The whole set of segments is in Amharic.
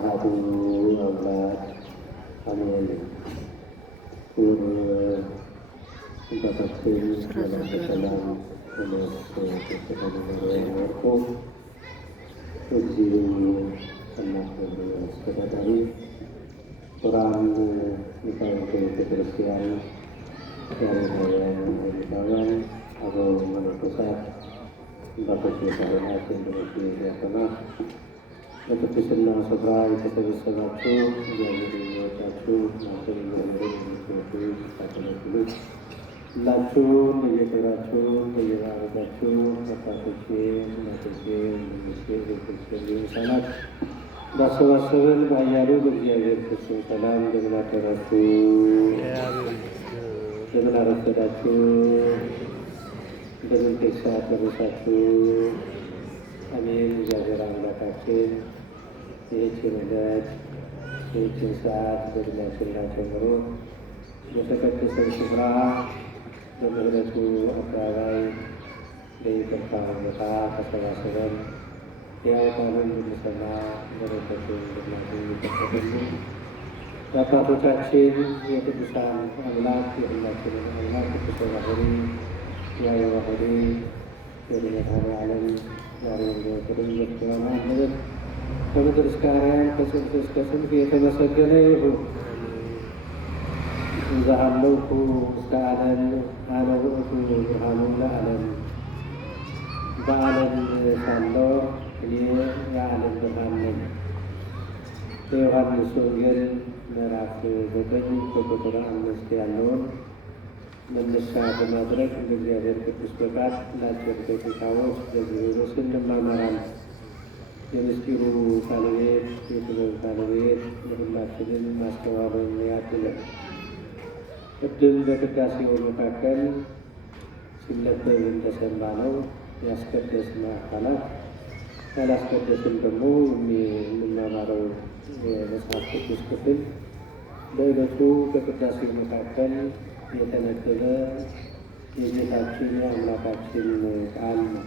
አሐዱ አምላክ አሜን። ክቡር አባታችን መላከ ሰላም ወርቁ እዚሁ እናት አስተዳዳሪ ቁርአን ሊቃውንተ ቤተክርስቲያን ያሬዳውያን ሊቃውያን አበው መነኮሳት አባቶች ካህናት ወንድሞች ዲያቆናት በቅድስና ስፍራ የተሰበሰባችሁ እግዚአብሔር የሚወዳችሁ እናንተ እግዚአብሔርን የምትወዱ ታገለግሉ ሁላችሁም በየክብራችሁ በየማዕረጋችሁ አባቶቼ እናቶቼ ወንድሞቼ ቤተክርስቲያን ሰላት ባሰባሰበን በኃያሉ በእግዚአብሔር ፍጹም ሰላም እንደምን አደራችሁ? እንደምን አረፈዳችሁ? እንደምን ሰዓት ደረሳችሁ? አሜን። እግዚአብሔር አምላካችን ይህችን ዕለት ይህችን ሰዓት በዕድሜያችን ላይ ጨምሮ በተቀደሰው ስፍራ በምህረቱ አደባባይ በይቅርታ ቦታ ተሰባስበን ያው ቃሉን እንድንሰማ በረከቱን እንድናገኝ ይፈቀድልን። የአባቶቻችን የቅዱሳን አምላክ የሁላችንን አምላክ ቅዱስ ባህሪ ያየ ባህሪ የመድኃኔዓለም ዛሬ ዘወትርም የምስጋና አንደበት ከምድር እስከ አርያም ከጽንፍ እስከ ጽንፍ የተመሰገነ ይሁን። እንዘሃለውኩ እስከ ዓለም አነ ውእቱ ብርሃኑ ለዓለም። በዓለም ሳለሁ እኔ የዓለም ብርሃን ነኝ። በዮሐንስ ወንጌል ምዕራፍ 9 ከቁጥር 5 ያለውን መነሻ በማድረግ እንደ እግዚአብሔር ቅዱስ ፈቃድ ለአጭር ደቂቃዎች በዚህ ርዕስ እንማማራለን። የምስጢሩ ባለቤት የጥበብ ባለቤት የሁላችንን ማስተዋልን ያድለን። ቅድም በቅዳሴው መካከል ሲነበብ እንደሰማነው ያስቀደስን አካላት ያላስቀደስን ደግሞ የምንማማረው የመጽሐፍ ቅዱስ ክፍል በዕለቱ በቅዳሴው መካከል የተነበበ የጌታችን የአምላካችን ቃል ነው።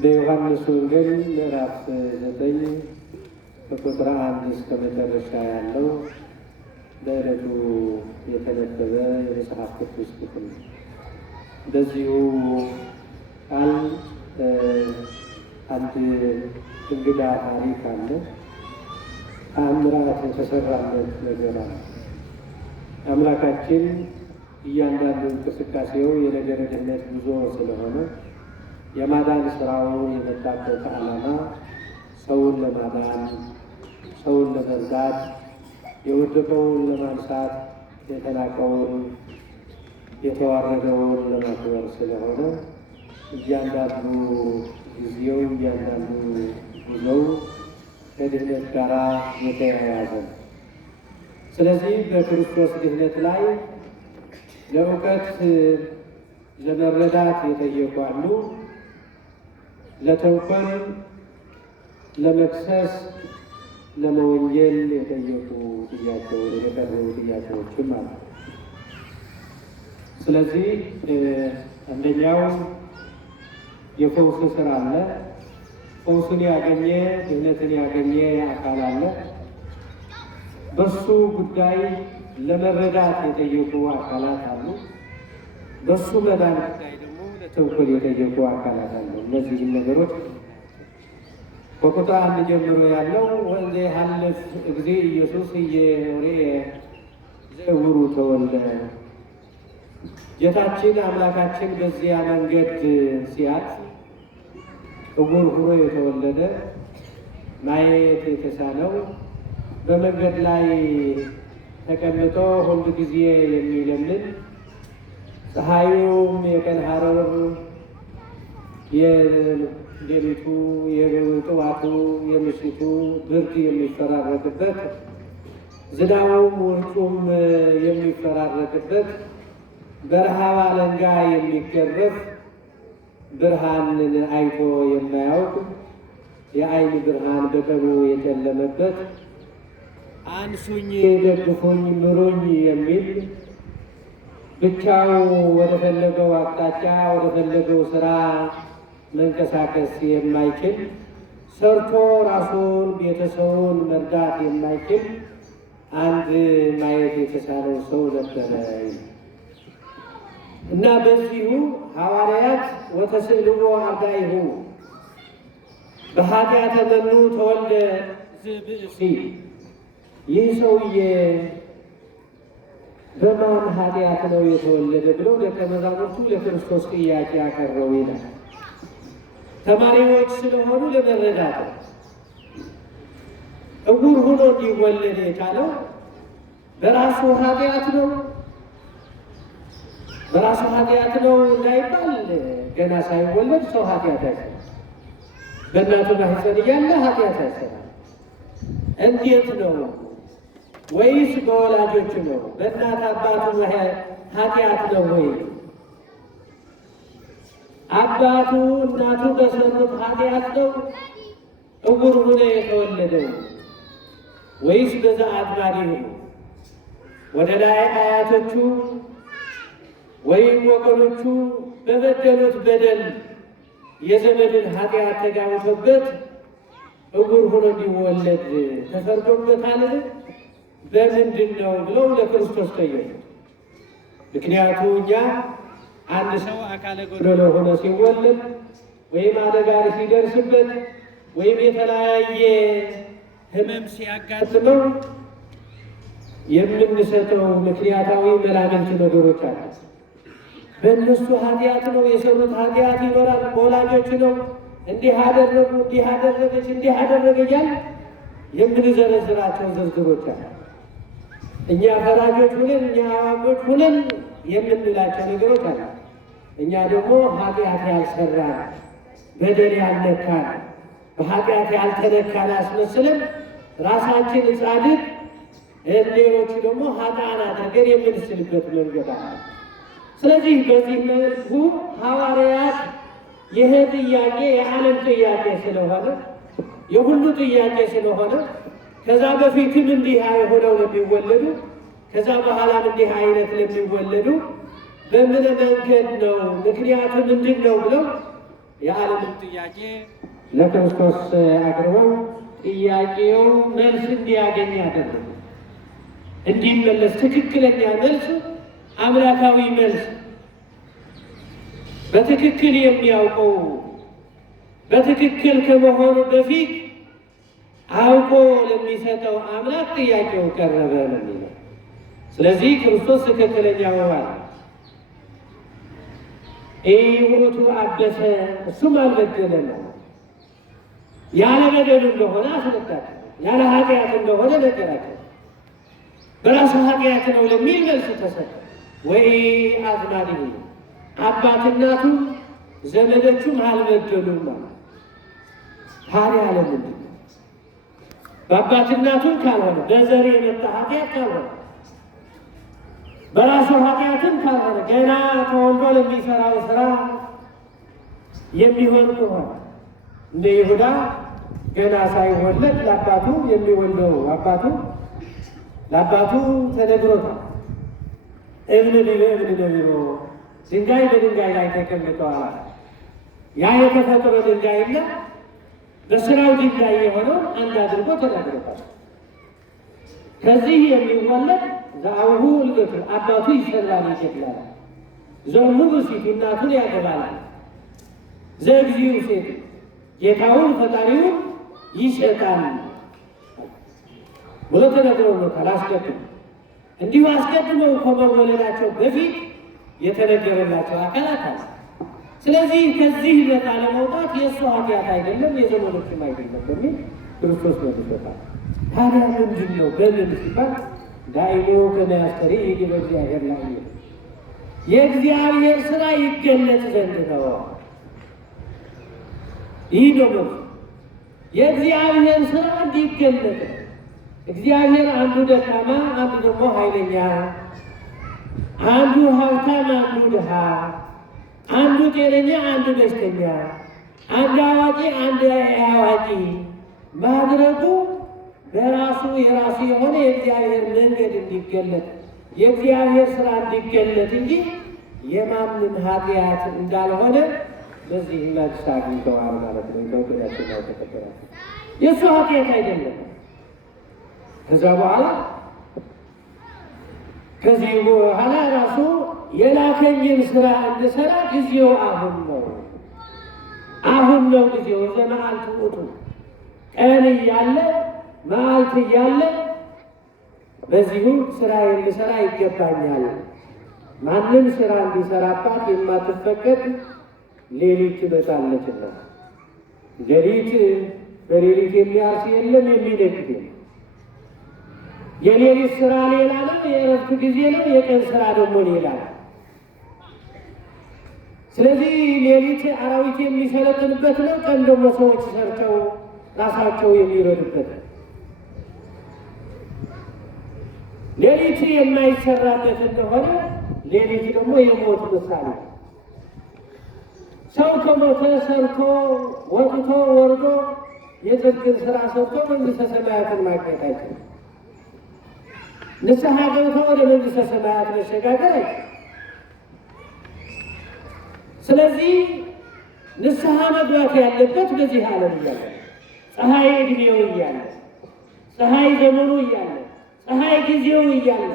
በዮሐንስ ወንጌል ምዕራፍ 9 ከቁጥር 1 እስከ መጨረሻ ያለው በዕለቱ የተነበበ የመጽሐፍ ቅዱስ ክፍል ነው። በዚሁ ቃል አንድ እንግዳ ታሪክ አለ። ተአምራት የተሰራለት ነገር አለ። አምላካችን እያንዳንዱ እንቅስቃሴው የነገረ ድኅነት ጉዞ ስለሆነ የማዳን ስራው የመጣበት ዓላማ ሰውን ለማዳን፣ ሰውን ለመርዳት፣ የወደቀውን ለማንሳት፣ የተናቀውን የተዋረደውን ለማክበር ስለሆነ እያንዳንዱ ጊዜው እያንዳንዱ ጉዞው ከድኅነት ጋር የተያያዘ ነው። ስለዚህ በክርስቶስ ድኅነት ላይ ለእውቀት ለመረዳት የጠየቁ አሉ። ለተንኮል፣ ለመክሰስ፣ ለመወንጀል የጠየቁ የቀረቡ ጥያቄዎችም አሉ። ስለዚህ አንደኛው የፈውስ ስራ አለ። ፈውስን ያገኘ ድኅነትን ያገኘ አካል አለ። በሱ ጉዳይ ለመረዳት የጠየቁ አካላት አሉ። በሱ መዳን ጉዳይ ደግሞ ለተንኮል የጠየቁ አካላት አሉ። እነዚህም ነገሮች ከቁጥር 1 ጀምሮ ያለው ወንዘ ሀልፍ ጊዜ ኢየሱስ እየኖሬ ዘውሩ ተወልደ። ጌታችን አምላካችን በዚያ መንገድ ሲያልፍ ዕውር ሆኖ የተወለደ ማየት የተሳነው በመንገድ ላይ ተቀምጦ ሁሉ ጊዜ የሚለምን ፀሐዩም የቀን ሐሩር የሌሊቱ የጠዋቱ የምሽቱ ብርድ የሚፈራረቅበት ዝናቡም ውርጩም የሚፈራረቅበት በረሃብ አለንጋ የሚገረፍ ብርሃንን አይቶ የማያውቅ የዓይን ብርሃን በቀኑ የጨለመበት አንሱኝ ደግፉኝ ምሩኝ የሚል ብቻው ወደ ፈለገው አቅጣጫ ወደ ፈለገው ስራ መንቀሳቀስ የማይችል ሰርቶ ራሱን ቤተሰቡን መርዳት የማይችል አንድ ማየት የተሳነው ሰው ነበረ እና በዚሁ ሐዋርያት ወተስእልዎ አርዳኢሁ በኃጢአተ መኑ ተወልደ ዝብእሲ፣ ይህ ሰውዬ በማን ኃጢአት ነው የተወለደ ብለው ደቀ መዛሙርቱ ለክርስቶስ ጥያቄ ያቀረቡ ይላል። ተማሪዎች ስለሆኑ ለመረዳት እውር ሆኖ እንዲወለድ የቻለው በራሱ ኃጢአት ነው በራሱ ኃጢአት ነው እንዳይባል ገና ሳይወለድ ሰው ኃጢአት አይሰራም። በእናቱ ማህፀን እያለ ኃጢአት አይሰራም። እንዴት ነው? ወይስ በወላጆች ነው? በእናት አባቱ ኃጢአት ነው ወይ? አባቱ እናቱ በሰሩት ኃጢአት ነው እውር ሆኖ የተወለደው? ወይስ በዛ አድባሪሁ ወደ ላይ አያቶቹ ወይም ወገኖቹ በበደሉት በደል የዘመድን ኃጢአት ተጋብቶበት እውር ሆኖ እንዲወለድ ተፈርዶበታል? በምንድን ነው ብለው ለክርስቶስ ጠየቁ። ምክንያቱ እኛ አንድ ሰው አካለ ጎደሎ ሆኖ ሲወለድ ወይም አደጋ ሲደርስበት ወይም የተለያየ ሕመም ሲያጋጥመው የምንሰጠው ምክንያታዊ መላምት ነገሮች አሉ። በእነሱ ኃጢአት ነው የሰሩት ኃጢአት ይኖራል። በወላጆች ነው እንዲህ አደረጉ፣ እንዲህ አደረገች፣ እንዲህ አደረገ እያል የምንዘረዝራቸው ዝርዝሮች አሉ። እኛ ፈራጆች ሁነን እኛ አዋቂዎች ሁነን የምንላቸው ነገሮች አሉ። እኛ ደግሞ ኃጢአት ያልሰራን በደል ያልነካን በኃጢአት ያልተነካን አስመስለን ራሳችን ጻድቅ ሌሎቹ ደግሞ ኃጥአን አድርገን የምንስልበት መንገድ አለ። ስለዚህ በዚህ መልኩ ሐዋርያት ይህ ጥያቄ የዓለም ጥያቄ ስለሆነ የሁሉ ጥያቄ ስለሆነ ከዛ በፊትም እንዲህ ሆነው ለሚወለዱ ከዛ በኋላም እንዲህ አይነት ለሚወለዱ በምን መንገድ ነው ምክንያቱ ምንድን ነው ብለው የዓለምን ጥያቄ ለክርስቶስ አቅርበው ጥያቄው መልስ እንዲያገኝ ያደረጉ እንዲመለስ ትክክለኛ መልስ አምላካዊ መልስ በትክክል የሚያውቀው በትክክል ከመሆኑ በፊት አውቆ ለሚሰጠው አምላክ ጥያቄው ቀረበ ነው የሚለው። ስለዚህ ክርስቶስ ትክክለኛው ማለት ውእቱ አበሰ እሱም አልበደለም ያለ በደል እንደሆነ አስረዳቸው፣ ያለ ኃጢአት እንደሆነ ነገራቸው። በራሱ ኃጢአት ነው ለሚል መልስ ተሰጠ። ወይ አዝማዲሁ አባት እናቱ ዘመዶቹም አልበደሉም ማለት ታዲያ ለምንድን ነው በአባት እናቱ ካልሆነ በዘር የመጣ ኃጢአት ካልሆነ በራሱ ኃጢአትም ካልሆነ ገና ተወልዶ ለሚሰራው ስራ የሚሆን ከሆነ እንደ ይሁዳ ገና ሳይወለድ ለአባቱ የሚወልደው ለአባቱ ተነግሮታል። እብን በእብን ነብሮ ድንጋይ በድንጋይ ላይ ተቀምጠዋል። ያ የተፈጥሮ ድንጋይና በስራው ድንጋይ የሆነው አንድ አድርጎ ተናግሮታል። ከዚህ የሚወለድ ዘአቡሁ ልደቱ አባቱ ይሰራል ይገድላል። ዘእሙ ብእሲት እናቱን ያገባል። ዘእግዚኡ ሴት ጌታውን ፈጣሪውን ይሸጣል ብሎ ተነግሮታል። አስቀድሞ እንዲሁ አስቀድመው ከመወለዳቸው በፊት የተነገረላቸው አካላት አለ። ስለዚህ ከዚህ ነፃ ለመውጣት የእሱ ኃጢአት አይደለም የዘመዶችም አይደለም በሚል ክርስቶስ መልሶታል። ታዲያ ምንድን ነው በምን ሲባል ዳይሞ ከመያስተሪ በእግዚአብሔር ላይ የእግዚአብሔር ስራ ይገለጥ ዘንድ ነው። ይህ ደግሞ የእግዚአብሔር ስራ እንዲገለጥ እግዚአብሔር አንዱ ደካማ አንዱ ደግሞ ኃይለኛ፣ አንዱ ሀብታም አንዱ ድሃ፣ አንዱ ጤነኛ አንዱ በሽተኛ፣ አንዱ አዋቂ አንዱ አዋቂ ማድረጉ በራሱ የራሱ የሆነ የእግዚአብሔር መንገድ እንዲገለጥ የእግዚአብሔር ስራ እንዲገለጥ እንጂ የማንም ኃጢአት እንዳልሆነ በዚህ መልስ አግኝተዋል ማለት ነው። የተወደዳችሁና የተከበራችሁ የእሱ ኃጢአት አይደለም። ከዚህ በኋላ ራሱ የላከኝን ስራ እንድሰራ ጊዜው አሁን ነው ጊዜው። ዘመዓልት ውእቱ፣ ቀን እያለ መዓልት እያለ በዚሁ ስራ እንድሰራ ይገባኛል። ማንም ስራ እንዲሰራባት የማትፈቀድ ሌሊት ትመጣለችና፣ ሌሊት በሌሊት የሚያርስ የለም የሚነግድ የለም። የሌሊት ስራ ሌላ ነው፣ የእረፍት ጊዜ ነው። የቀን ስራ ደግሞ ሌላ ነው። ስለዚህ ሌሊት አራዊት የሚሰለጥንበት ነው፣ ቀን ደግሞ ሰዎች ሰርተው ራሳቸው የሚረዱበት ነው። ሌሊት የማይሰራበት እንደሆነ ሌሊት ደግሞ የሞት ምሳሌ። ሰው ከሞተ ሰርቶ ወጥቶ ወርዶ የጽድቅን ስራ ሰርቶ መንግሥተ ሰማያትን ማግኘት አይችልም። ንስሐ ገብቶ ወደ መንግሥተ ሰማያት መሸጋገር አይችልም። ስለዚህ ንስሐ መግባት ያለበት በዚህ ዓለም እያለ፣ ፀሐይ ዕድሜው እያለ፣ ፀሐይ ዘመኑ እያለ፣ ፀሐይ ጊዜው እያለ፣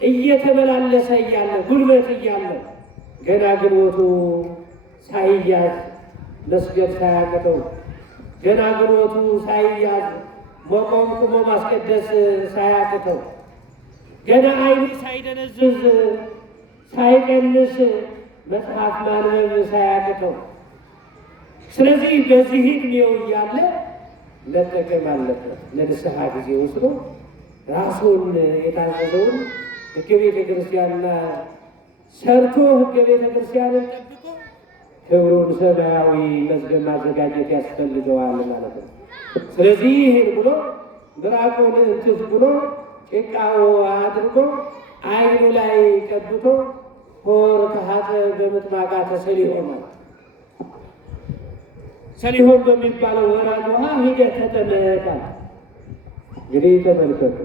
እየተመላለሰ እያለ፣ ጉልበት እያለ፣ ገና ግንቦቱ ሳይያዝ መስገድ ሳያቅተው፣ ገና ግንቦቱ ሳይያዝ መቆም ቁሞ ማስቀደስ ሳያቅተው፣ ገና ዓይኑ ሳይደነዝዝ ሳይቀንስ መጽሐፍ ማንበብ ሳያቅተው፣ ስለዚህ በዚህ ዕድሜው እያለ መጠቀም አለበት። ለንስሐ ጊዜ ወስዶ ራሱን የታዘዘውን ሕገ ቤተ ክርስቲያንና ሰርቶ ሕገ ቤተ ክርስቲያንን ጠብቆ ክብሩን ሰማያዊ መዝገብ ማዘጋጀት ያስፈልገዋል ማለት ነው። ስለዚህ ይህን ብሎ ምራቁን እንትፍ ብሎ ጭቃው አድርጎ ዓይኑ ላይ ቀብቶ ሆር ተሐተ በምጥማቃተ ሰሊሆም ሰሊሆም በሚባለው ወራጅ ውሃ ሂደህ ተጠመቅ። እንግዲህ ተመልከቱ፣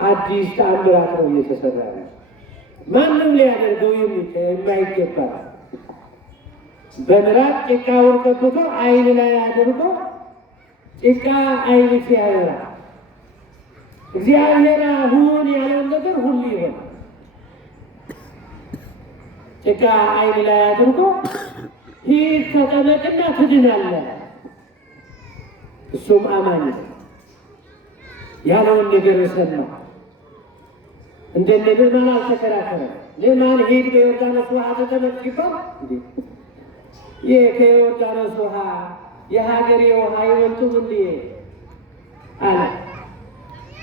አዲስ ተአምራት ነው እየተሰራ ነው። ማንም ሊያደርገው የማይገባ በምራቅ ጭቃውን ቀብቶ ዓይን ላይ አድርጎ ጭቃ ዓይን ሲያበራ እግዚአብሔር ሁን ያለውን ነገር ሁሉ ይሆናል። ጭቃ ዓይን ላይ አድርጎ ሂድ ተጠመቅና ትድናለህ። እሱም አማኝ ነው። ያለውን ነገር ሰማ። እንደነ ንዕማን አልተከራከረም። ንዕማን ሂድ በዮርዳኖስ ውሃ ተጠመቅ ሲባል ይህ ከዮርዳኖስ ውሃ የሀገሬ ውሃ አይበልጡም እንዴ አለ።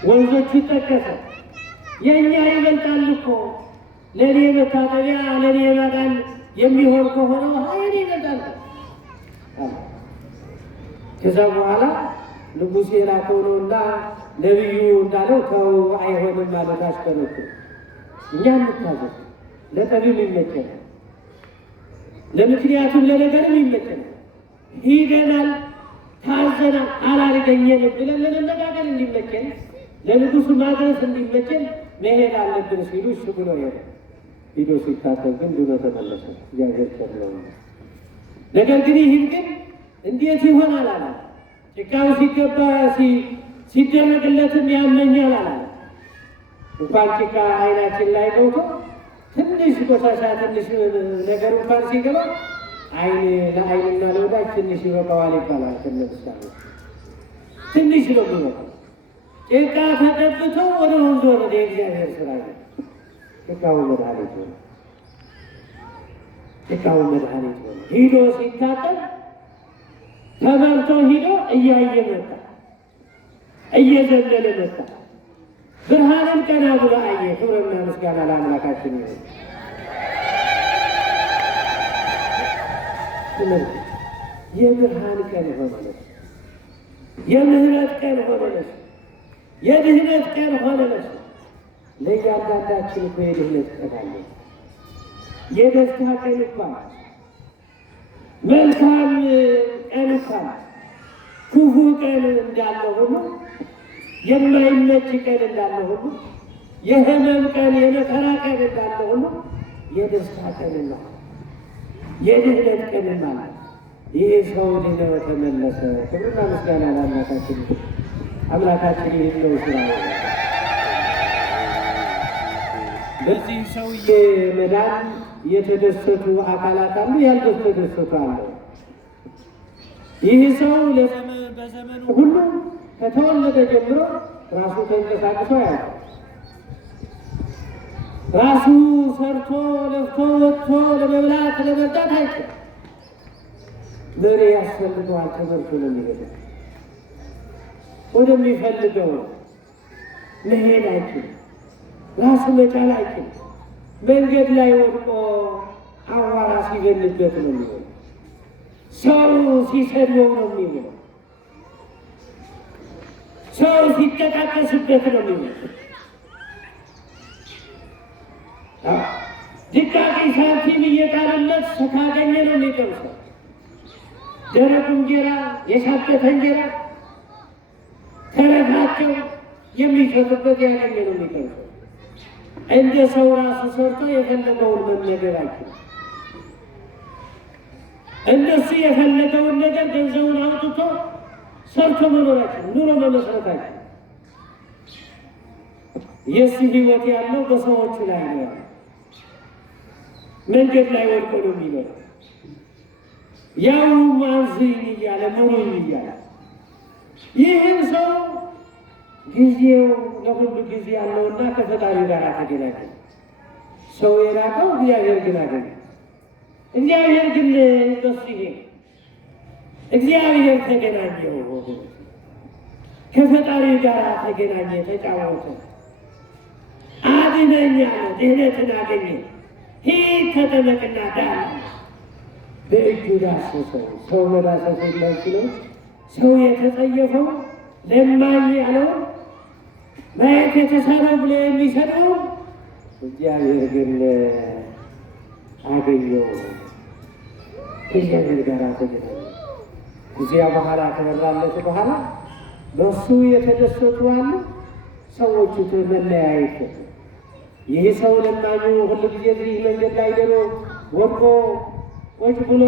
ወንዞቹ ጠቀሰ። የእኛ ይበልጣል እኮ ለእኔ መታጠቢያ ለእኔ መዳን የሚሆን ከሆነ ውሃ የኔ ይበልጣል። ከዛ በኋላ ንጉሥ የላከው ነውና ነቢዩ እንዳለው ተው አይሆንም ማለት አስከለኩ። እኛ እንታዘዝ። ለጠቢብ ይመቸናል፣ ለምክንያቱም ለነገርም ይመቸናል። ሂደናል፣ ታዘናል፣ አላርገኘን ብለን ለመነጋገር እንዲመቸን፣ ለንጉሱ ማድረስ እንዲመቸን መሄድ አለብን ሲሉ እሺ ብሎ ሄደ። ሂዶ ሲታተብ ግን ድኖ ተመለሰ። እግዚአብሔር ቸርነው። ነገር ግን ይህን ግን እንዴት ይሆናል አለ። ጭቃው ሲገባ ሲደረግለትም ያመኛል አለ። እንኳን ጭቃ ዓይናችን ላይ ገብቶ ትንሽ ቆሻሻ ትንሽ ነገር እንኳን ሲገባ ዓይን ለዓይንና ለወዳጅ ትንሽ ይበቃዋል ይባላል። ለምሳሌ ትንሽ ነው የሚበቃው። ጭቃ ተቀብቶ ወደ ወንዝ ወረደ። የእግዚአብሔር ስራ ነው። ጭቃው መድኃኒት ሆነ። ጭቃው መድኃኒት ሆነ። ሂዶ ሲታጠብ ተመርቶ ሂዶ እያየ መጣ፣ እየዘለለ መጣ። ብርሃንን ቀና ብሎ አየ። ክብርና ምስጋና ለአምላካችን ይሁን። የብርሃን ቀን ሆነለች፣ የምህረት ቀን ሆነለች፣ የድህነት ቀን ሆነለች። ለእያንዳንዳችን እኮ የድህነት ቀን አለ፣ የደስታ ቀን ይባላል፣ መልካም ቀን ይባላል። ክፉ ቀን እንዳለ ሁሉ የማይመች ቀን እንዳለ ሁሉ የህመም ቀን የመከራ ቀን እንዳለ ሁሉ የደስታ ቀን ነው። የድህነት ቀን ማለት ይህ ሰው ድነው ተመለሰ። ክብርና ምስጋና ለአምላካችን። አምላካችን ይህን ነው ስራ። በዚህ ሰውዬ መዳን የተደሰቱ አካላት አሉ፣ ያልተደሰቱ አሉ። ይህ ሰው በዘመኑ ሁሉ ከተወለደ ጀምሮ ራሱ ተንቀሳቅሶ ያለው ራሱ ሰርቶ ለፍቶ ወጥቶ ለመብላት ለመርዳት አይችልም። መሪ ያስፈልገዋል። ተመርቶ ነው የሚሄደው። ወደሚፈልገው መሄድ አይችልም። ራሱ መቻል አይችልም። መንገድ ላይ ወድቆ አዋራ ሲገንበት ነው የሚሆነው። ሰው ሲሰድበው ነው የሚሆነው። ሰው ሲጠቃቀስበት ነው የሚሆነው። ድቃቂ ሳንቲም እየጣለለት ካገኘ ነው የሚቀምሰው። ደረቅ እንጀራ፣ የሻገተ እንጀራ ተረፋቸው የሚሸጡበት ያገኘ ነው የሚቀምሰው። እንደ ሰው ራሱ ሰርቶ የፈለገውን መመገብ አይችልም። እነሱ የፈለገውን ነገር ገንዘቡን አውጥቶ ሰርቶ መኖራቸው ኑሮ መመስረታቸው። የሱ ህይወት ያለው በሰዎቹ ላይ ነው ያለው። መንገድ ላይ ወድቆ ነው የሚኖረው። ያው ማንዝኝ እያለ መኖኝ እያለ ይህን ሰው ጊዜው ለሁሉ ጊዜ ያለውና ከፈጣሪ ጋር ተገናኘ። ሰው የራቀው እግዚአብሔር ግን አገኘ። እግዚአብሔር ግን በሱ ይሄ እግዚአብሔር ተገናኘው፣ ከፈጣሪ ጋር ተገናኘ፣ ተጫወተ፣ አድነኝ አለ። ድህነትን አገኘ። ሂድ ተጠመቅና ዳን። በእጁ ዳሰሰው። ሰው መዳሰስ የማይችለው ሰው የተጸየፈው ለማኝ ያለው ማየት የተሳነው ብሎ የሚሰጠው እግዚአብሔር ግን አገኘው። እግዚአብሔር ጋር ተገናኘ። እዚያ በኋላ ከበራለት በኋላ በሱ የተደሰቱ አሉ። ሰዎቹ መለያየት። ይህ ሰው ለማኙ ሁሉ ጊዜ እዚህ መንገድ ላይ ደሮ ወድቆ ቁጭ ብሎ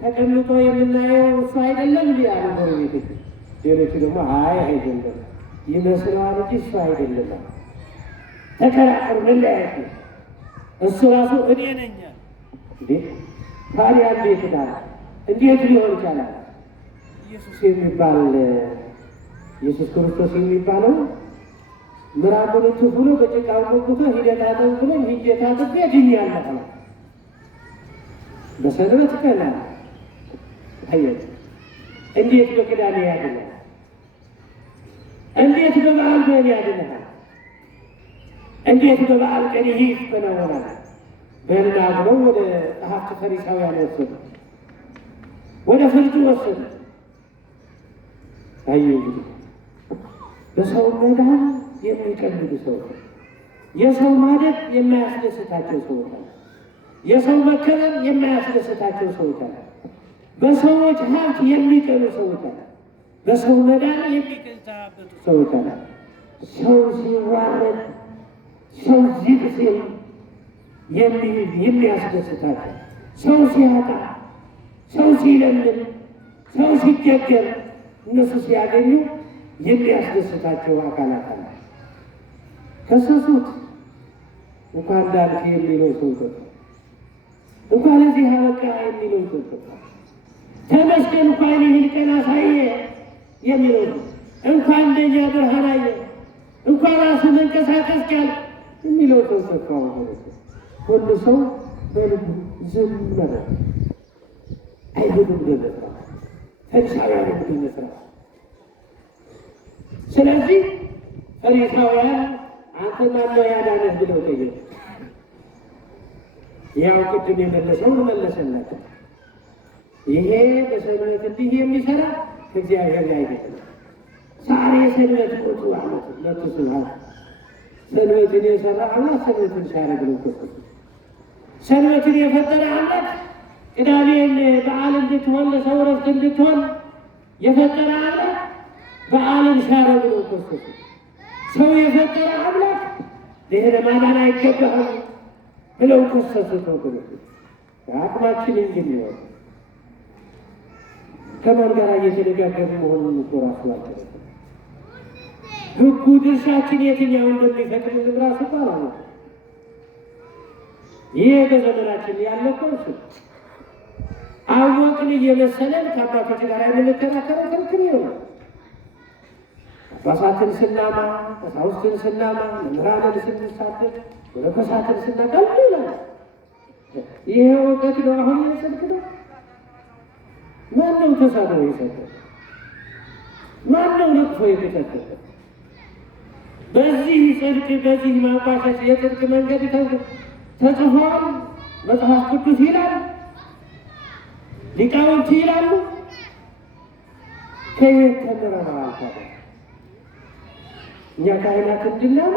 ተቀምጦ የምናየው እሱ አይደለም እንዲ ያሉ ጎረቤቶች። ሌሎቹ ደግሞ አይ አይደለም ይመስለዋል እንጂ እሱ አይደለም። ተከራከሩ፣ መለያየት። እሱ ራሱ እኔ ነኝ እንዴ ታዲያ እንዴት ዳር እንዴት ሊሆን ይቻላል? ኢየሱስ የሚባል ኢየሱስ ክርስቶስ የሚባለው ምራቁን ትብሎ በጭቃው ወጥቶ ሂደት አጠብ ብሎ ሂደት አጥቤ ድኛለሁ ነው። በሰንበት ቀን አየት እንዴት በቅዳሜ ያድናል? እንዴት በበዓል ቀን ያድናል? እንዴት በበዓል ቀን ይህ ይፈናወናል? በልና ብለው ወደ ጸሐፍት ፈሪሳውያን ወሰዱ፣ ወደ ፍርድ ወሰዱ። አዩ በሰው መዳን የሚቀልዱ ሰዎች፣ የሰው ማደግ የማያስደስታቸው ሰዎች አሉ። የሰው መከበር የማያስደስታቸው ሰዎች አሉ። በሰዎች ሀብት የሚቀሉ ሰዎች አሉ። በሰው መዳን የሚቀልታበቱ ሰዎች አሉ። ሰው ሲዋረድ፣ ሰው ዝቅ ሲል የሚያስደስታቸው፣ ሰው ሲያጣ፣ ሰው ሲለምን፣ ሰው ሲቸገር፣ እነሱ ሲያገኙ የሚያስደስታቸው አካላት አለ። ከሰሱት እንኳን ዳንክ የሚለው ሰው ገባ፣ እንኳን እዚህ አበቃ የሚለው ሰው ገባ፣ ተመስገን እንኳን ይህን ቀን አሳየ የሚለው ሰው፣ እንኳን እንደኛ ብርሃን አየ፣ እንኳን ራሱ መንቀሳቀስ ቻለ የሚለው ሰው ሰፋው። ሁሉ ሰው በልቡ ዝም በለ። አይሁድም ገለጸ፣ ፈሪሳውያንም ገለጸ። ስለዚህ ፈሪሳውያን አንተ ማነው ያዳነህ ብለው ጠየቁ። ያው ቅድም የመለሰው መለሰላቸው። ይሄ በሰንበት እንዲህ የሚሰራ ከእግዚአብሔር ላይ አይደለም። ዛሬ ሰንበት ቁጡ አሉት። ለትስብሐት ሰንበትን የሰራ አምላክ ሰንበትን ሲያደርግ ነው። ሰንበትን የፈጠረ አምላክ ቅዳሜን በዓል እንድትሆን ለሰው ዕረፍት እንድትሆን የፈጠረ አምላክ በዓልን ሲያደርግ ነው። ሰው የፈጠረ አምላክ ይሄ ለማዳን አይገባህም ብለው ከሰሱት። አቅማችን እንጂ ነው። ከማን ጋር እየተነጋገርን መሆኑን እኮ ራሱ አልተረዳንም። ሕጉ ድርሻችን የትኛው እንደሚፈቅድልን ራሱ ባላለ ይሄ በዘመናችን ያለ እኮ እሱ አወቅን እየመሰለን ከአባቶች ጋር የምንከራከረው ክርክር ይሆናል። አባሳትን ስናማ፣ ቀሳውስትን ስናማ፣ መምህራንን ስንሳደብ፣ መነኮሳትን ስናቀልል ይሄ እውቀት ነው። አሁን የጽድቅ ነው። ማነው ተሳድቦ የሰጠ? ማነው ነቅፎ የተሰጠ? በዚህ ጽድቅ በዚህ ማንቋሸሽ የጽድቅ መንገድ ተጽፏል። መጽሐፍ ቅዱስ ይላል፣ ሊቃውንት ይላሉ። ከየት ተምረናል ታዲያ? እኛ ካህናት እንድናማ፣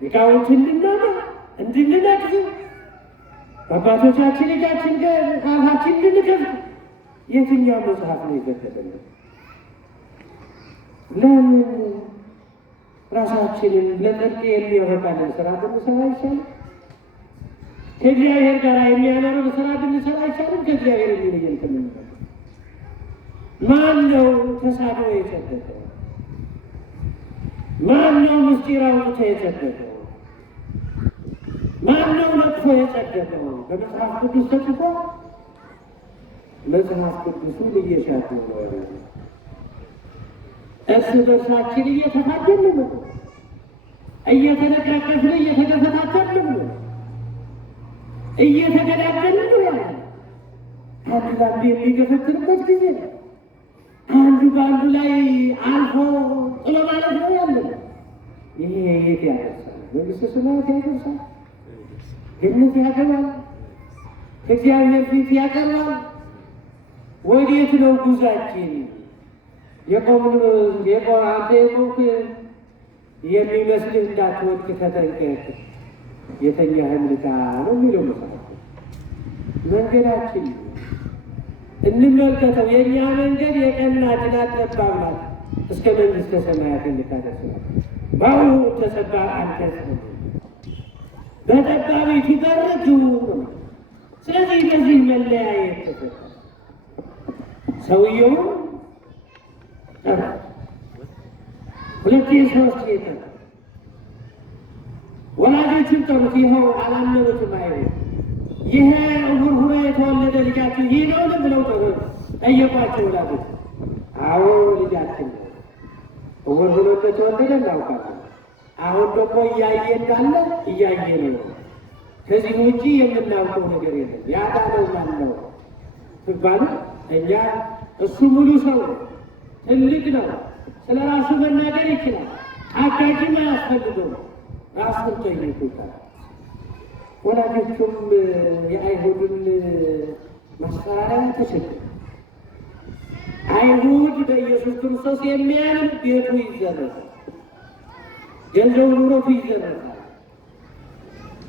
ሊቃውንት እንድናማ፣ እንድንነቅፍ፣ አባቶቻችን እጃችን አፋችን እንድንከፍት የትኛው መጽሐፍ ነው የፈቀደልን? ለምን ራሳችንን ለጽድቅ የሚያበቃልን ስራ ብንሰራ አይቻልም? ከእግዚአብሔር ጋር የሚያኖረን ስራ ብንሰራ አይቻልም? ከእግዚአብሔር የሚለየን ከምንለው ማን ነው? ተሳድቦ የጸደቀው ማን ነው? ምስጢር አውጥቶ የጸደቀው ማን ነው? ነቅፎ የጸደቀው? በመጽሐፍ ቅዱስ ተጽፎ መጽሐፍ ቅዱሱን እየሻትን ነው ያለ። እርስ በርሳችን እየተፋጀልን ነው፣ እየተነቃቀፍን እየተገፈታተልን ነው፣ እየተገዳደልን ነው ያለ። አንዱ በአንዱ የሚገፈትርበት ጊዜ ነው። አንዱ በአንዱ ላይ አልፎ ጥሎ ማለት ነው ያለ። ይሄ የት ያደርሳል? መንግሥተ ሰማያት ያደርሳል? ገነት ያገባል? ከእግዚአብሔር ፊት ያቀርባል? ወዴት ነው ጉዛችን? አንተ የቆምክ የሚመስልህ እንዳትወድቅ ተጠንቀቅ፣ የተኛህም ንቃ ነው የሚለው መጽሐፍ። መንገዳችን እንመልከተው። የእኛ መንገድ የቀናች ናት፣ ጠባብ ናት፣ እስከ መንግሥተ ሰማያት እንድታደርሰናል። በአሁኑ ተሰባ አንተስ በጠባቢቱ በር ግቡ ነው። ስለዚህ በዚህ መለያየት ተሰጠ። ሰውየውን ጠራ፣ ሁለት ሶስት ጠራ። ወላጆችን ጠሩት። ይኸው አላመኑትም። ይሄ ዕውር ሆኖ የተወለደ ልጃችን ይህ ነውን ብለው ጠየቋቸው ወላጆች። አዎ ልጃችን ነው፣ ዕውር ሆኖ እንደተወለደ እናውቃለን። አሁን ደግሞ እያየ እንዳለ እያየ ነው። ከዚህ ውጭ የምናውቀው ነገር የለም። ያዳነው ማን ነው ትባሉ፣ እኛ እሱ ሙሉ ሰው ትልቅ ነው፣ ስለ ራሱ መናገር ይችላል፣ አጋዥም አያስፈልገው፣ ራሱን ጠይቁታል። ወላጆቹም የአይሁድን ማስፈራሪያ ተሸከሙ። አይሁድ በኢየሱስ ክርስቶስ የሚያምን ቤቱ ይዘረፋል፣ ገንዘቡ ንብረቱ ይዘረፋል፣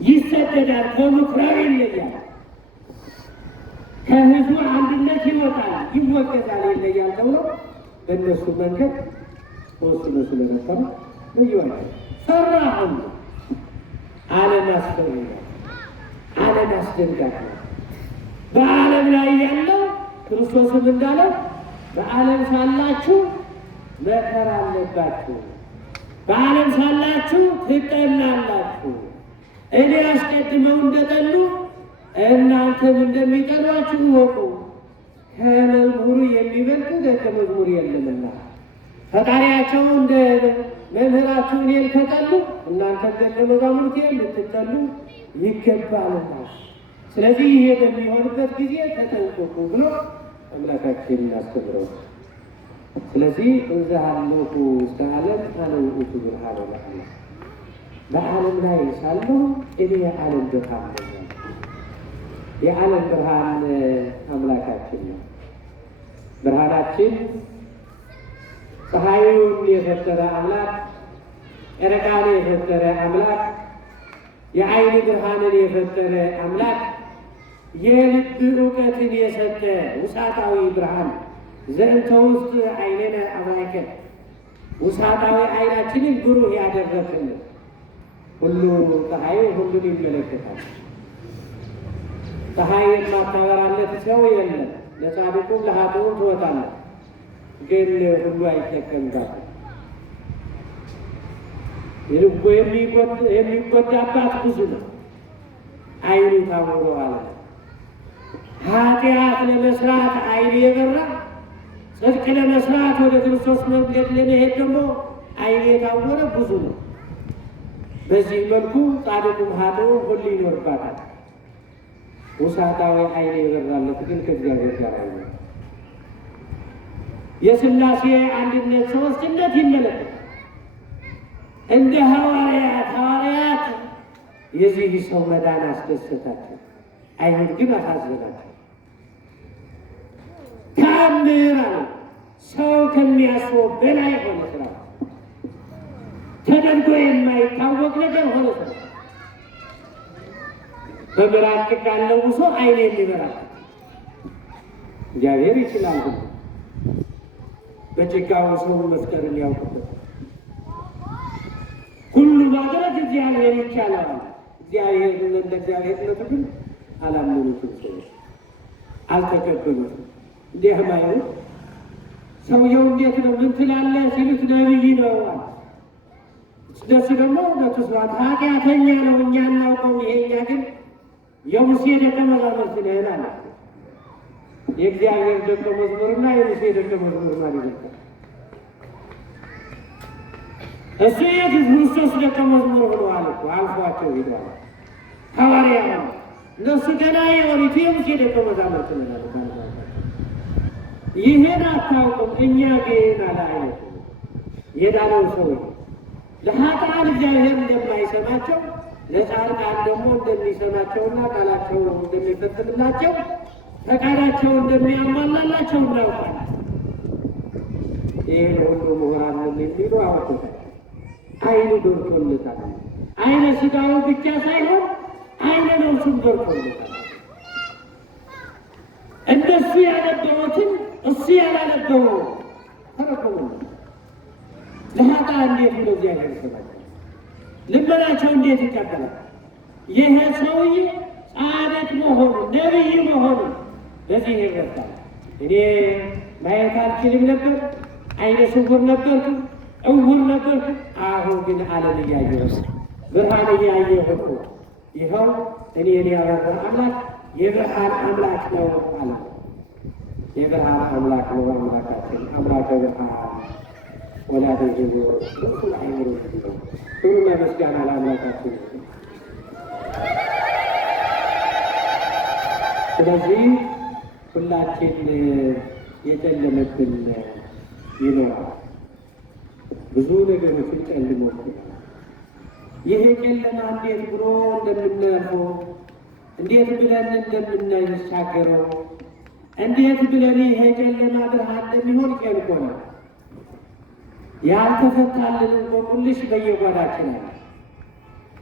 ይሰደዳል፣ ከምኵራብ ይለያል፣ ከሕዝቡ አንድነት ይወጣል፣ ይወገዛል፣ ይለያል ተብሎ በእነሱ መንገድ ወስኖ ስለነበረ ለየዋቸው ፈራሁም። ዓለም አስፈሪ ነው፣ ዓለም አስደንጋጭ ነው። በዓለም ላይ ያለው ክርስቶስም እንዳለው በዓለም ሳላችሁ መከራ አለባችሁ፣ በዓለም ሳላችሁ ትጠላላችሁ። እኔ አስቀድመው እንደጠሉ እናንተም እንደሚጠሏችሁ እወቁ። ከመዝሙሩ የሚበልጥ ደቀ መዝሙር የለምና። ፈጣሪያቸው እንደ መምህራችሁ እኔን ከጠሉ እናንተም ደቀ መዛሙርቴን ልትጠሉ ይገባልና። ስለዚህ ይሄ በሚሆንበት ጊዜ ተጠንቀቁ ብሎ አምላካችን ያስተምረው። ስለዚህ እንዘ ሀለኩ ውስተ ዓለም አነ ውእቱ ብርሃነ ለዓለም፣ በዓለም ላይ ሳለሁ እኔ የዓለም ብርሃን ነኝ። የዓለም ብርሃን አምላካችን ነው። ብርሃናችን ፀሐዩን የፈጠረ አምላክ፣ ጨረቃን የፈጠረ አምላክ፣ የዓይን ብርሃንን የፈጠረ አምላክ፣ የልብ እውቀትን የሰጠ ውሳጣዊ ብርሃን ዘእንተ ውስጥ ዓይንነ አብራከ፣ ውሳጣዊ ዓይናችንን ብሩህ ያደረግልን ሁሉ ፀሐዩ ሁሉን ይመለከታል። ፀሐይ የማታበራለት ሰው የለም። ለጻድቁም ለኃጥኡም ትወጣለች፣ ግን ሁሉ አይጠቀምባትም። ልቡ የሚጎዳባት ብዙ ነው። ዓይኑ ታውሮአል። ኃጢአት ለመስራት ዓይኑ የበራ፣ ጽድቅ ለመስራት ወደ ክርስቶስ መንገድ ለመሄድ ደግሞ ዓይኑ የታወረ ብዙ ነው። በዚህ መልኩ ጻድቁም ኃጥኡም ሁሉ ይኖርባታል። ውሳጣዊ ዓይኑ የበራለት ግን ከእግዚአብሔር ጋር አይኖ የሥላሴ አንድነት ሦስትነት ይመለከታል። እንደ ሐዋርያት የዚህ ሰው መዳን አስደሰታቸው፣ አይሁድ ግን አሳዘናቸው። ተአምር አለ። ሰው ከሚያስበው በላይ ሆነ ስራ፣ ተደርጎ የማይታወቅ ነገር ሆነ ስራ። በምራቅ ጭቃ ለውሶ ዓይን የሚበራ እግዚአብሔር ይችላል። በጭቃው ሰው መፍጠርን ያውቅበት ሁሉ ማድረግ እግዚአብሔር ይቻላል። እግዚአብሔር እንደ እግዚአብሔርነቱ ግን አላመኑትም፣ ሰዎች አልተቀበሉትም። እንዲህ ማየው ሰውየው እንዴት ነው ምን ትላለህ ሲሉት ነቢይ ነው አለ። ደስ ደግሞ ለተስዋት ኃጢአተኛ ነው እኛ እናውቀው፣ ይሄኛ ግን የሙሴ ደቀ መዛሙርት ነን አለ። የእግዚአብሔር ደቀ መዝሙርና የሙሴ ደቀ መዝሙር ማለት ነው። እሱ የክርስቶስ ደቀ መዝሙር ሆነዋል እኮ አልፏቸው ሄደዋል። ሐዋርያ ነው። እነሱ ገና የኦሪቱ የሙሴ ደቀ መዛሙርት ነን። ይህን አታውቁም፣ እኛ ግን አለ አይነት የዳነው ሰው ለኃጥአን እግዚአብሔር እንደማይሰማቸው ለጻድቃን ደግሞ እንደሚሰማቸውና ቃላቸው እንደሚፈጽምላቸው ፈቃዳቸው እንደሚያሟላላቸው እናውቃለን። ይህን ሁሉ ምሁራን የሚሉ አውቁታል። ዓይኑ በርቶለታል። ዓይነ ሥጋው ብቻ ሳይሆን ዓይነ ነፍሱም በርቶለታል። እንደሱ ያነበቡትን እሱ ያላነበበው ተረከቡ። ለኃጥአን እንዴት ብሎ እግዚአብሔር ይሰማል? ልመናቸው እንዴት ይቀበላል? ይህ ሰውዬ ጻድቅ መሆኑ ነቢይ መሆኑ በዚህ ይረዳል። እኔ ማየት አልችልም ነበር፣ ዓይነ ስውር ነበርኩ፣ እውር ነበርኩ። አሁን ግን ዓለም እያየሁ ብርሃን እያየሁ እኮ ይኸው እኔን ያበራ አምላክ የብርሃን አምላክ ነው አለ። የብርሃን አምላክ ነው አምላካችን፣ አምላከ ብርሃን ወላደ ሕይወት ሁሉ አይምሮ ነው። ሁሉና ምስጋና ለአምላካችን። ስለዚህ ሁላችን የጨለመብን ይኖራል። ብዙ ነገሮችን ጨልሞብን ይሄ ጨለማ እንዴት ብሎ እንደምናልፈው እንዴት ብለን እንደምናሻገረው እንዴት ብለን ይሄ ጨለማ ብርሃን እንደሚሆን ጨንቆናል። ያልተፈታልን እንቆቅልሽ በየጓዳችን አለ።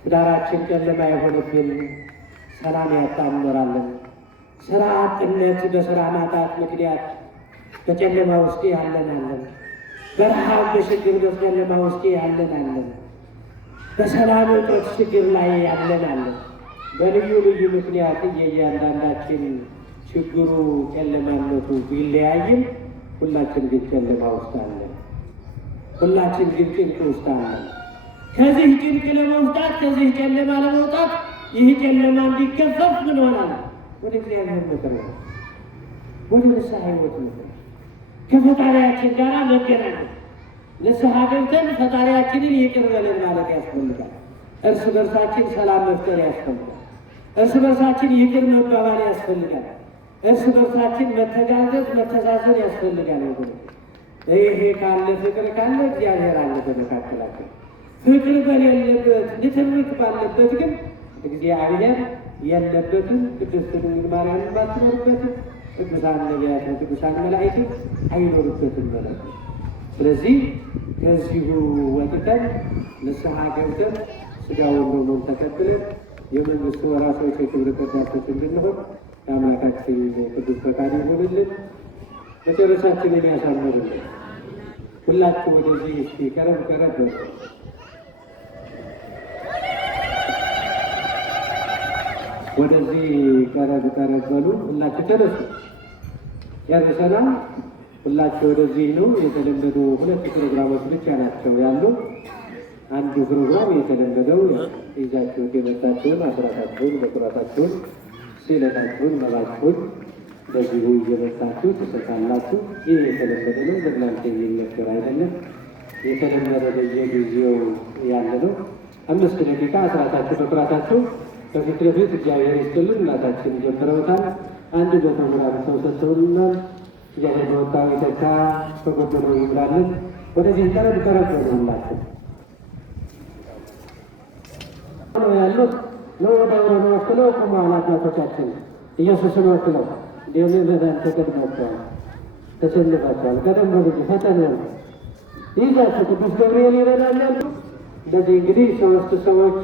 ትዳራችን ጨለማ የሆነብን ሰላም ያጣምራለን። ስራ አጥነት በስራ ማጣት ምክንያት በጨለማ ውስጥ ያለናለን። በረሃብ በችግር በጨለማ ውስጥ ያለናለን። በሰላም እጦት ችግር ላይ ያለናለን። በልዩ ልዩ ምክንያት የእያንዳንዳችን ችግሩ ጨለማነቱ ቢለያይም ሁላችን ግን ጨለማ ውስጥ አለን። ሁላችን ግን ጭንቅ ውስጥ አለን። ከዚህ ጭንቅ ለመውጣት ከዚህ ጨለማ ለመውጣት ይህ ጨለማ እንዲገፈፍ ምን ሆናል? ወደ እግዚአብሔር መቅረብ፣ ወደ ንስሐ ሕይወት መቅረብ፣ ከፈጣሪያችን ጋር መገናኘት፣ ንስሐ ገብተን ፈጣሪያችንን ይቅር በለን ማለት ያስፈልጋል። እርስ በርሳችን ሰላም መፍጠር ያስፈልጋል። እርስ በርሳችን ይቅር መባባል ያስፈልጋል። እርስ በርሳችን መተጋገዝ መተሳሰብ ያስፈልጋል። ይሄ ካለ ፍቅር ካለ እግዚአብሔር አለ በመካከላችን። ፍቅር በሌለበት ንትርክ ባለበት ግን እግዚአብሔር የለበትም። ቅድስት ድንግል ማርያም ባትኖርበትም ቅዱሳን ነቢያት ቅዱሳን መላእክት አይኖሩበትም ማለት ነው። ስለዚህ ከዚሁ ወጥተን ንስሐ ገብተን ሥጋውን ደሙን ተቀብለን የመንግሥቱ ወራሾች የክብር ቀዳሾች እንድንሆን የአምላካችን ቅዱስ ፈቃድ ይሁንልን። መጨረሻችንን ያሳምርልን። ሁላችሁ ወደዚህ እስኪ ቀረብ ቀረብ ወደዚህ ቀረብ በሉ። ሁላችሁ ተነሱ። ጨርሰናል። ሁላችሁ ወደዚህ ነው። የተለመዱ 2 ፕሮግራሞች ብቻ ናቸው ያሉ። አንዱ ፕሮግራም የተለመደው ይዛችሁት የመጣችሁን አስራታችሁን፣ በኩራታችሁን፣ ስዕለታችሁን፣ መባችሁን በዚሁ እየመጣችሁ ትሰጣላችሁ። ይህ የተለመደ ነው። ለእናንተ የሚነገር አይደለም። የተለመደ በየጊዜው ያለ ነው። 5 ደቂቃ አስራታችሁ በኩራታችሁ በፊት ለፊት እግዚአብሔር ይስጥልን። እናታችን ጀምረውታል። 100 ግራም ሰው ሰጥተውናል። እግዚአብሔር በወጣው የተካ በጎደለው ይምላልን። ወደዚህ ቀረብ ሆኑላችሁ ነው ያሉት ነው። ወደ ወክለው ቆመዋል። አባቶቻችን ኢየሱስን ወክለው እንዲሁም ተቀድሟቸዋል፣ ተሸንፋቸዋል። ቀደም በሉ ፈጠን ነው ይዛቸው ቅዱስ ገብርኤል ይረዳኛል። እንደዚህ እንግዲህ 3 ሰዎች